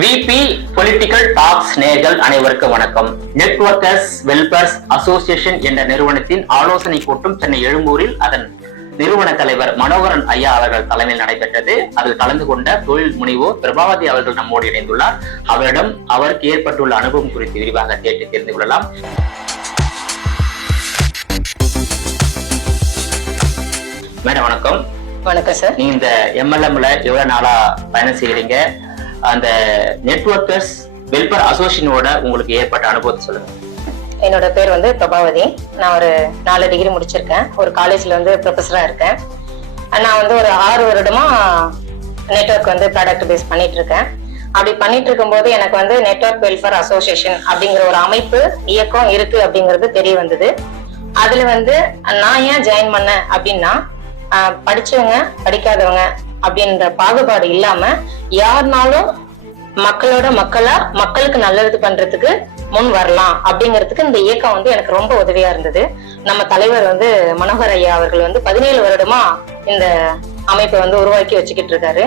VP political tax நேயர்கள் அனைவருக்கும் வணக்கம். நெட்வொர்க்கர்ஸ் வெல்ஃபேர் அசோசியேஷன் என்ற நிறுவனத்தின் ஆலோசனை கூட்டம் சென்னை எழும்பூரில் அதன் நிறுவன தலைவர் மனோகரன் ஐயா அவர்கள் தலைமையில் நடைபெற்றது. அதில் கலந்து கொண்ட தொழில் முனைவோர் பிரபாவதி அவர்கள் நம்மோடு இணைந்துள்ளார். அவரிடம் அவருக்கு ஏற்பட்டுள்ள அனுபவம் குறித்து விரிவாக கேட்டு தெரிந்து கொள்ளலாம். மேடம் வணக்கம். வணக்கம் சார். நீங்க இந்த எம்எல்எம்ல எவ்வளவு நாளா பயணம் செய்யறீங்க? அந்த நெட்வொர்க்கர்ஸ் வெல்ஃபேர் அசோசியேஷனோட உங்களுக்கு ஏற்பட்ட அனுபவத்தை சொல்லுங்க. என்னோட பேர் வந்து பிரபாவதி. நான் ஒரு 4 டிகிரி முடிச்சிருக்கேன். ஒரு காலேஜ்ல வந்து ப்ரொஃபஸரா இருக்கேன். நான் வந்து ஒரு 6 வருடமா நெட்வொர்க் வந்து ப்ராடக்ட் பேஸ் பண்ணிட்டு இருக்கேன். அப்படி பண்ணிட்டு இருக்கும்போது எனக்கு வந்து நெட்வொர்க் வெல்ஃபேர் அசோசியேஷன் அப்படிங்கிற ஒரு அமைப்பு இயக்கம் இருக்கு அப்படிங்கிறது தெரிய வந்தது. அதுல வந்து நான் ஏன் ஜாயின் பண்ணேன் அப்படின்னா, படிச்சவங்க படிக்காதவங்க அப்படின்ற பாகுபாடு இல்லாம யாருனாலும் மக்களோட மக்களுக்கு நல்லது பண்றதுக்கு முன் வரலாம் அப்படிங்கிறதுக்கு இந்த இயக்கம் வந்து எனக்கு ரொம்ப உதவியா இருந்தது. நம்ம தலைவர் வந்து மனோகர் ஐயா அவர்கள் வந்து 17 வருடமா இந்த அமைப்பை வந்து உருவாக்கி வச்சுக்கிட்டு இருக்காரு.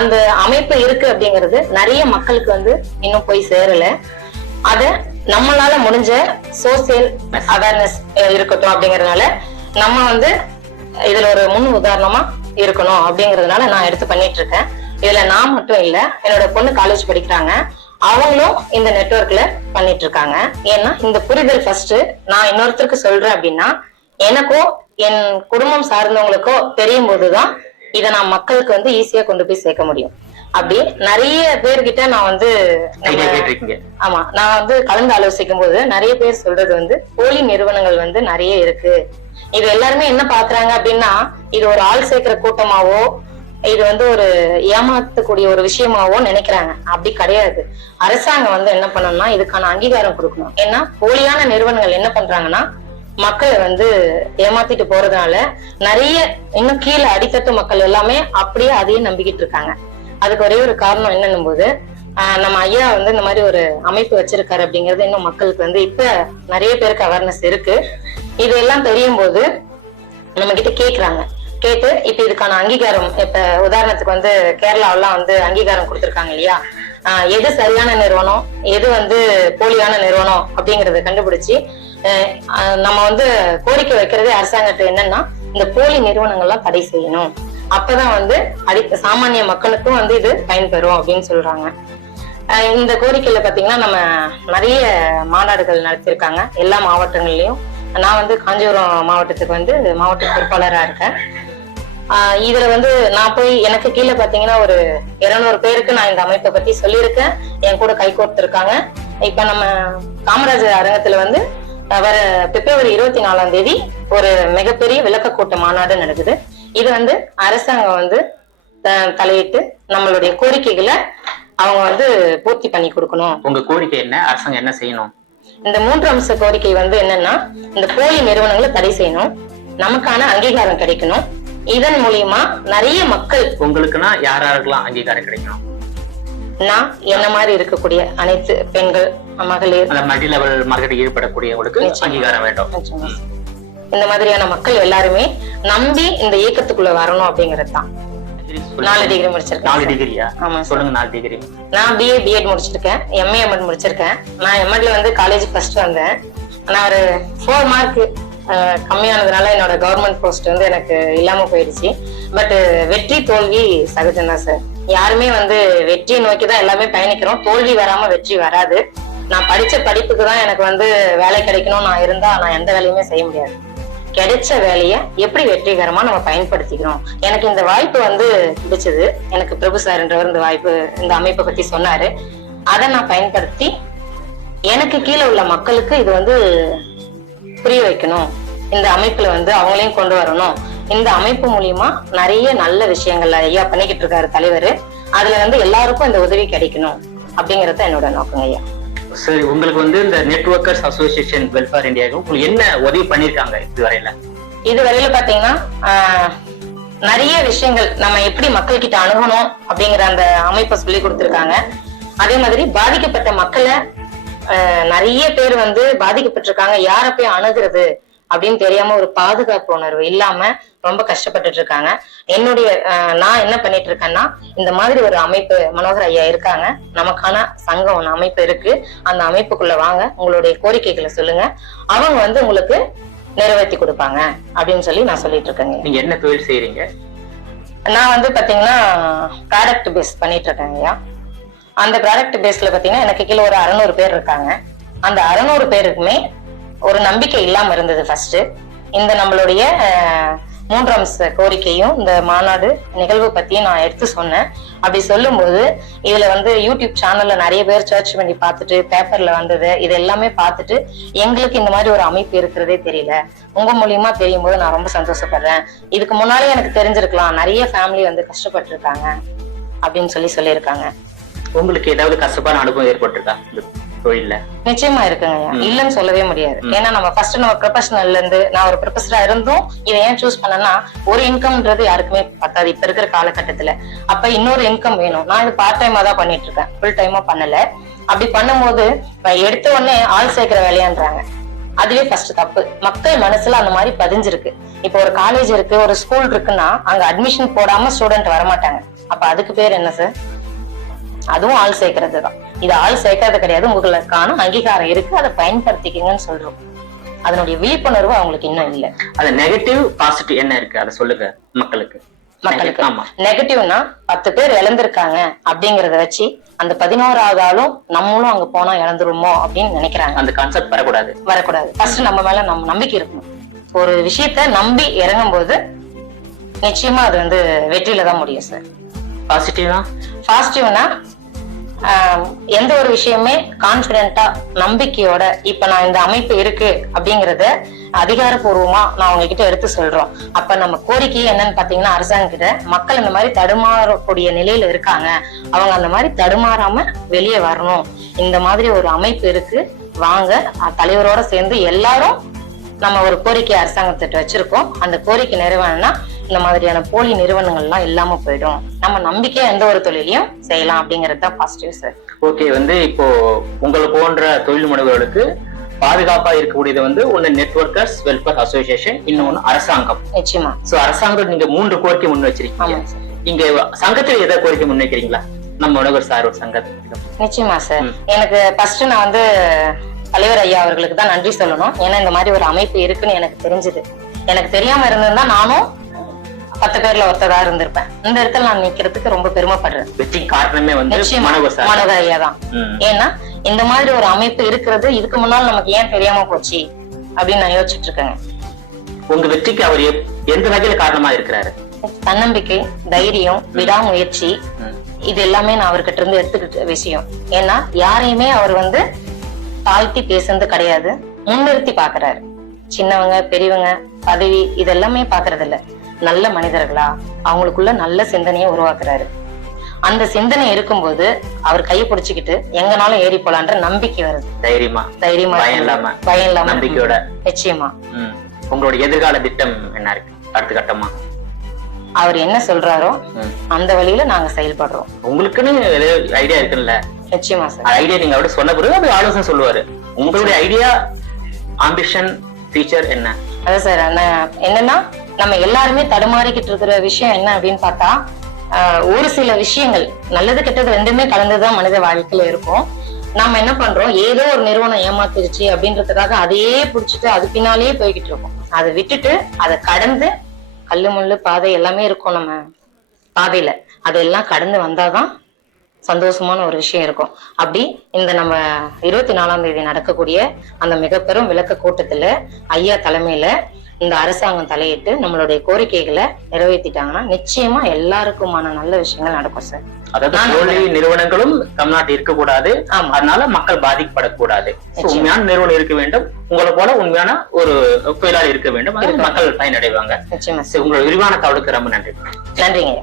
அந்த அமைப்பு இருக்கு அப்படிங்கிறது நிறைய மக்களுக்கு வந்து இன்னும் போய் சேரல. அத நம்மளால முடிஞ்ச சோசியல் அவேர்னஸ் இருக்கட்டும் அப்படிங்கறதுனால நம்ம வந்து இதுல ஒரு முன் உதாரணமா இருக்கணும் அப்படிங்கறதுனால நான் எடுத்து பண்ணிட்டு இருக்கேன். இதுல நான் மட்டும் இல்ல, என்னோட பொண்ணு காலேஜ் படிக்கிறாங்க, அவங்களும் இந்த நெட்வொர்க்ல பண்ணிட்டு இருக்காங்க. ஏன்னா இந்த புரிதல் ஃபர்ஸ்ட் நான் இன்னொருத்தருக்கு சொல்றேன் அப்படின்னா, எனக்கோ என் குடும்பம் சார்ந்தவங்களுக்கோ தெரியும் போதுதான் இதை நான் மக்களுக்கு வந்து ஈஸியா கொண்டு போய் சேர்க்க முடியும். அப்படி நிறைய பேர்கிட்ட நான் வந்து ஆமா நான் வந்து கலந்து ஆலோசிக்கும் போது நிறைய பேர் சொல்றது வந்து போலி நிறுவனங்கள் வந்து நிறைய இருக்கு. இது எல்லாருமே என்ன பாக்குறாங்க அப்படின்னா, இது ஒரு ஆள் சேர்க்கிற கூட்டமாவோ இது வந்து ஒரு ஏமாத்தக்கூடிய ஒரு விஷயமாவோ நினைக்கிறாங்க. அப்படி கிடையாது. அரசாங்கம் வந்து என்ன பண்ணணும்னா இதுக்கான அங்கீகாரம் கொடுக்கணும். ஏன்னா போலியான நிறுவனங்கள் என்ன பண்றாங்கன்னா மக்களை வந்து ஏமாத்திட்டு போறதுனால நிறைய இன்னும் கீழே அடித்தட்டு மக்கள் எல்லாமே அப்படியே அதையும் நம்பிக்கிட்டு இருக்காங்க. அதுக்கு ஒரே ஒரு காரணம் என்னன்னும் போது, நம்ம ஐயா வந்து இந்த மாதிரி ஒரு அமைப்பு வச்சிருக்காரு அப்படிங்கிறது இன்னும் மக்களுக்கு வந்து இப்ப நிறைய பேருக்கு அவேர்னஸ் இருக்கு. இதெல்லாம் தெரியும் போது நம்ம கிட்ட கேக்குறாங்க. கேட்டு இப்ப இதுக்கான அங்கீகாரம், இப்ப உதாரணத்துக்கு வந்து கேரளாவெல்லாம் வந்து அங்கீகாரம் கொடுத்திருக்காங்க இல்லையா, எது சரியான நிறுவனம் எது வந்து போலியான நிறுவனம் அப்படிங்கறத கண்டுபிடிச்சு நம்ம வந்து கோரிக்கை வைக்கிறதே அரசாங்கத்தை என்னன்னா, இந்த போலி நிறுவனங்கள்லாம் தடை செய்யணும். அப்பதான் வந்து சாமானிய மக்களுக்கும் வந்து இது பயன்பெறும் அப்படின்னு சொல்றாங்க. இந்த கோரிக்கையில பாத்தீங்கன்னா நம்ம நிறைய மாநாடுகள் நடத்திருக்காங்க எல்லா மாவட்டங்கள்லயும். நான் வந்து காஞ்சிபுரம் மாவட்டத்துக்கு வந்து மாவட்ட பொறுப்பாளரா இருக்கேன். இதுல வந்து நான் போய் எனக்கு கீழே பாத்தீங்கன்னா ஒரு 200 பேருக்கு நான் இந்த அமைப்பை பத்தி சொல்லியிருக்கேன். என் கூட கை கோர்த்திருக்காங்க. இப்ப நம்ம காமராஜர் அரங்கத்துல வந்து வர பிப்ரவரி 24ஆம் தேதி ஒரு மிகப்பெரிய விளக்க கூட்ட மாநாடு நடக்குது. இது வந்து அரசாங்கம் வந்து தலையிட்டு நம்மளுடைய கோரிக்கைகளை அவங்க வந்து பூர்த்தி பண்ணி கொடுக்கணும். உங்க கோரிக்கை என்ன? அரசாங்கம் என்ன செய்யணும்? இந்த 3 அம்ச கோரிக்கை வந்து என்னன்னா, இந்த போலி நிறுவனங்களை தடை செய்யணும், நமக்கான அங்கீகாரம் கிடைக்கணும். இதன் மூலியமா நிறைய மக்கள், உங்களுக்குன்னா யாராருக்கெல்லாம் அங்கீகாரம் கிடைக்கணும்? நான் என்ன மாதிரி இருக்கக்கூடிய அனைத்து பெண்கள் மகளிர் மல்டி லெவல் மார்க்கெட்டில் ஈடுபடக்கூடியவங்களுக்கு அங்கீகாரம் வேண்டும். இந்த மாதிரியான மக்கள் எல்லாருமே நம்பி இந்த இயக்கத்துக்குள்ள வரணும் அப்படிங்கிறது தான். 4 டிகிரி முடிச்சிருக்கேன். 4 டிகிரியா? ஆமா சொல்லுங்க. 4 டிகிரி. நான் BA BEd முடிச்சிருக்கேன், MA MD முடிச்சிருக்கேன். நான் Medல வந்து காலேஜ் ஃபர்ஸ்ட் வந்தேன். நான் ஒரு 4 மார்க் கம்மியானதுனால என்னோட கவர்மெண்ட் போஸ்ட் வந்து எனக்கு இல்லாம போயிடுச்சு. பட் வெற்றி தோல்வி சகஜம்தான் சார். யாருமே வந்து வெற்றியை நோக்கி தான் எல்லாமே பயணிக்கிறோம். தோல்வி வராம வெற்றி வராது. நான் படிச்ச படிப்புக்கு தான் எனக்கு வந்து வேலை கிடைக்கணும் நான் இருந்தா நான் எந்த வேலையுமே செய்ய முடியாது. கிடைச்ச வேலையை எப்படி வெற்றிகரமா நம்ம பயன்படுத்திக்கிறோம். எனக்கு இந்த வாய்ப்பு வந்து கிடைச்சது. எனக்கு பிரபு சார்ன்றவர் இந்த வாய்ப்பு, இந்த அமைப்பை பத்தி சொன்னாரு. அதை நான் பயன்படுத்தி எனக்கு கீழே உள்ள மக்களுக்கு இது வந்து புரிய வைக்கணும். இந்த அமைப்புல வந்து அவங்களையும் கொண்டு வரணும். இந்த அமைப்பு மூலியமா நிறைய நல்ல விஷயங்கள் ஐயா பண்ணிக்கிட்டு இருக்காரு தலைவர். அதுல வந்து எல்லாருக்கும் இந்த உதவி கிடைக்கணும் அப்படிங்கறத என்னோட நோக்கம் ஐயா. சரி, உங்களுக்கு வந்து இந்த நெட்வொர்க்கர்ஸ் அசோசியேஷன் வெல்ஃபேர் இந்தியாவுக்கு உங்களுக்கு என்ன உதவி பண்ணிருக்காங்க இதுவரையில பாத்தீங்கன்னா நிறைய விஷயங்கள் நம்ம எப்படி மக்கள் கிட்ட அணுகணும் அப்படிங்கிற அந்த அமைப்பை சொல்லி கொடுத்திருக்காங்க. அதே மாதிரி பாதிக்கப்பட்ட மக்களை நிறைய பேர் வந்து பாதிக்கப்பட்டிருக்காங்க, யார போய் அணுகிறது அப்படின்னு தெரியாம ஒரு பாதுகாப்பு உணர்வு இல்லாம ரொம்ப கஷ்டப்பட்டுட்டு இருக்காங்க. என்னுடைய நான் என்ன பண்ணிட்டு இருக்கேன்னா, இந்த மாதிரி ஒரு அமைப்பு மனோகர் ஐயா இருக்காங்க, நமக்கான சங்கம் ஒண்ணு அமைப்பு இருக்கு, அந்த அமைப்புக்குள்ள வாங்க, உங்களுடைய கோரிக்கைகளை சொல்லுங்க, அவங்க வந்து உங்களுக்கு நிறைவேற்றி கொடுப்பாங்க அப்படின்னு சொல்லி நான் சொல்லிட்டு இருக்கேங்க. நீங்க என்ன தொழில் செய்யறீங்க? நான் வந்து பாத்தீங்கன்னா ப்ராடக்ட் பேஸ் பண்ணிட்டு இருக்கேங்க ஐயா. அந்த ப்ராடக்ட் பேஸ்ல பாத்தீங்கன்னா எனக்கு கீழே ஒரு 600 பேர் இருக்காங்க. அந்த 600 பேருக்குமே ஒரு நம்பிக்கை இல்லாம இருந்தது ஃபர்ஸ்ட். இந்த நம்மளுடைய 3ஆம் கோரிக்கையும் இந்த மாநாடு நிகழ்வு பத்தியும் நான் எடுத்து சொன்னேன். அப்படி சொல்லும்போது இதுல வந்து யூடியூப் சேனல்ல நிறைய பேர் சர்ச் பண்ணி பார்த்துட்டு, பேப்பர்ல வந்தது இது எல்லாமே பார்த்துட்டு, எங்களுக்கு இந்த மாதிரி ஒரு அமைப்பு இருக்கிறதே தெரியல, உங்க மூலியமா தெரியும் போது நான் ரொம்ப சந்தோஷப்படுறேன், இதுக்கு முன்னாலே எனக்கு தெரிஞ்சிருக்கலாம், நிறைய ஃபேமிலி வந்து கஷ்டப்பட்டு இருக்காங்க அப்படின்னு சொல்லியிருக்காங்க. உங்களுக்கு ஏதாவது கஷ்டமான அனுபவம் ஏற்பட்டிருக்கா இந்த தொழில்ல? நிச்சயமா இருக்குங்க, இல்லன்னு சொல்லவே முடியாது. ஏன்னா நம்ம ஃபர்ஸ்ட் நம்ம ப்ரொஃபஷனல்ல இருந்து, நான் ஒரு ப்ரொஃபஸரா இருந்தும் இதை ஏன் சூஸ் பண்ணேன்னா, ஒரு இன்கம்ன்றது யாருக்குமே பத்தாது இப்ப இருக்கிற காலகட்டத்துல. அப்ப இன்னொரு இன்கம் வேணும். நான் இது பார்ட் டைமா தான் பண்ணிட்டு இருக்கேன், ஃபுல் டைமா பண்ணல. அப்படி பண்ணும்போது எடுத்த உடனே ஆள் சேர்க்கிற வேலையான்றாங்க, அதுவே ஃபர்ஸ்ட் தப்பு. மக்கள் மனசுல அந்த மாதிரி பதிஞ்சிருக்கு. இப்போ ஒரு காலேஜ் இருக்கு, ஒரு ஸ்கூல் இருக்குன்னா அங்க அட்மிஷன் போடாம ஸ்டூடெண்ட் வரமாட்டாங்க. அப்ப அதுக்கு பேர் என்ன சார்? அதுவும் ஆள் சேர்க்கறது தான். இது ஆள் சேர்க்கறது கிடையாது, உங்களுக்கான அங்கீகாரம் இருக்கு, அதை பயன்படுத்திக்கங்கன்னு சொல்றோம். அதனுடைய விழிப்புணர்வு அவங்களுக்கு இன்னும் இல்ல. அது நெகட்டிவ் பாசிட்டிவ் என்ன இருக்கு அதை சொல்லுங்க மக்களுக்கு. நெகட்டிவ்னா 10 பேர் இழந்திருக்காங்க அப்படிங்கறத வச்சு அந்த 11வது ஆளும் நம்மளும் அங்க போனா இழந்துருமோ அப்படின்னு நினைக்கிறாங்க. அந்த கான்செப்ட் வரக்கூடாது. ஃபர்ஸ்ட் நம்ம மேல நம்ம நம்பிக்கை இருக்கணும். ஒரு விஷயத்த நம்பி இறங்கும் போது நிச்சயமா அது வந்து வெற்றியில தான் முடியும் சார். பாசிட்டிவ்னா எந்த ஒரு விஷயமே கான்பிடென்ட்டா நம்பிக்கையோட, இப்ப நான் இந்த அமைப்பு இருக்கு அப்படிங்கறத அதிகாரப்பூர்வமா நான் உங்ககிட்ட எடுத்து சொல்றோம். அப்ப நம்ம கோரிக்கை என்னன்னு பாத்தீங்கன்னா, அரசாங்கம் கிட்ட மக்கள் இந்த மாதிரி தடுமாறக்கூடிய நிலையில இருக்காங்க, அவங்க அந்த மாதிரி தடுமாறாம வெளியே வரணும், இந்த மாதிரி ஒரு அமைப்பு இருக்கு, வாங்க தலைவரோட சேர்ந்து எல்லாரும் நம்ம ஒரு கோரிக்கை அரசாங்கத்திட்ட வச்சிருக்கோம், அந்த கோரிக்கை நிறைவேறனா இந்த மாதிரியான போலி நிறுவனங்கள்லாம் இல்லாம போயிடும், நம்ம நம்பிக்கையா எந்த ஒரு தொழிலையும் செய்யலாம் அப்படிங்கிறது தான் பாசிட்டிவ் சார். ஓகே, வந்து இப்போ உங்களை போன்ற தொழில் முனைவோர்களுக்கு பாதுகாப்பா இருக்கக்கூடியது வந்து ஒண்ணு நெட்வொர்க்கர்ஸ் வெல்ஃபேர் அசோசியேஷன், இன்னொன்னு அரசாங்கம். நிச்சயமா. சோ அரசாங்கத்தோட நீங்க 3 கோரிக்கை முன் வச்சிருக்கீங்க. இங்க சங்கத்துல ஏதாவது கோரிக்கை முன் வைக்கிறீங்களா? நம்ம முனைவர் சார் ஒரு சங்கத்துல. நிச்சயமா சார். எனக்கு ஃபர்ஸ்ட் நான் வந்து தலைவர் ஐயா அவர்களுக்கு தான் நன்றி சொல்லணும். ஏன்னா இந்த மாதிரி ஒரு அமைப்பு இருக்குன்னு எனக்கு தெரிஞ்சது. எனக்கு தெரியாம இருந்திருந்தா நானும் 10 பேர்ல ஒருத்ததா இருந்திருப்பேன். இந்த இடத்துல நான் நிக்கிறதுக்கு ரொம்ப பெருமைப்படுறேன். வெற்றி காரணமே வந்து மனோகர் ஐயா தான். ஏன்னா இந்த மாதிரி ஒரு அமைப்பு இருக்கிறது இதுக்கு முன்னால் நமக்கு ஏன் தெரியாம போச்சு அப்படின்னு நான் யோசிச்சுட்டு இருக்கேங்க. உங்க வெற்றிக்கு அவர் எந்த வகையில காரணமா இருக்கிறாரு? தன்னம்பிக்கை, தைரியம், விடாமுயற்சி, இது எல்லாமே நான் அவர்கிட்ட இருந்து எடுத்துக்கிட்ட விஷயம். ஏன்னா யாரையுமே அவர் வந்து தாழ்த்தி பேசுறது கிடையாது, முன்னிறுத்தி பாக்குறாரு. சின்னவங்க பெரியவங்க பதவி இதெல்லாமே பாக்குறது இல்ல, நல்ல மனிதர்களா அவங்களுக்குள்ள நல்ல சிந்தனையை உருவாக்குறாரு. அந்த சிந்தனை இருக்கும்போது அவர் கையை பிடிச்சுக்கிட்டு எங்கனாலும் ஏறி போலான்ற நம்பிக்கை வருது. தைரியமா பயம் இல்லாம நம்பிக்கையோட. நிச்சயமா. உங்களோட எதிர்கால திட்டம் என்ன இருக்கு அடுத்த கட்டமா? அவர் என்ன சொல்றாரோ அந்த வழியில நாங்க செயல்படுறோம். உங்களுக்குன்னு ஐடியா இருக்குல்ல? நிச்சயமா சார். ஐடியா நீங்க அவரு சொன்ன பிறகு அது ஆலோசனை சொல்லுவாரு. உங்களுடைய ஐடியா, ஆம்பிஷன், ஃபியூச்சர் என்ன? அதான் சார், என்னன்னா நம்ம எல்லாருமே தடுமாறிக்கிட்டு இருக்கிற விஷயம் என்ன அப்படின்னு பார்த்தா, ஒரு சில விஷயங்கள் நல்லது கெட்டது ரெண்டுமே கலந்துதான் மனித வாழ்க்கையில இருக்கும். நம்ம என்ன பண்றோம், ஏதோ ஒரு நிறுவனம் ஏமாத்திருச்சு அப்படின்றதுக்காக அதையே புடிச்சிட்டு அது பின்னாலேயே போய்கிட்டு இருக்கோம். அதை விட்டுட்டு அதை கடந்து, கல்லு முள்ளு பாதை எல்லாமே இருக்கும் நம்ம பாதையில, அதெல்லாம் கடந்து வந்தாதான் சந்தோஷமான ஒரு விஷயம் இருக்கும். அப்படி இந்த நம்ம 24ஆம் தேதி நடக்கக்கூடிய அந்த மிக பெரும் விளக்க கூட்டத்துல ஐயா தலைமையில இந்த அரசாங்கம் தலையிட்டு நம்மளுடைய கோரிக்கைகளை நிறைவேற்றிட்டாங்கன்னா நிச்சயமா எல்லாருக்குமான நல்ல விஷயங்கள் நடக்கும் சார். அதாவது நிறுவனங்களும் தமிழ்நாட்டில் இருக்கக்கூடாது, அதனால மக்கள் பாதிக்கப்படக்கூடாது. உண்மையான நிறுவனம் இருக்க வேண்டும், உங்களை போல உண்மையான ஒரு தொழிலாளி இருக்க வேண்டும், மக்கள் பயனடைவாங்க. நிச்சயமா. உங்களோட விரிவான தகவலுக்கு ரொம்ப நன்றி. நன்றிங்க.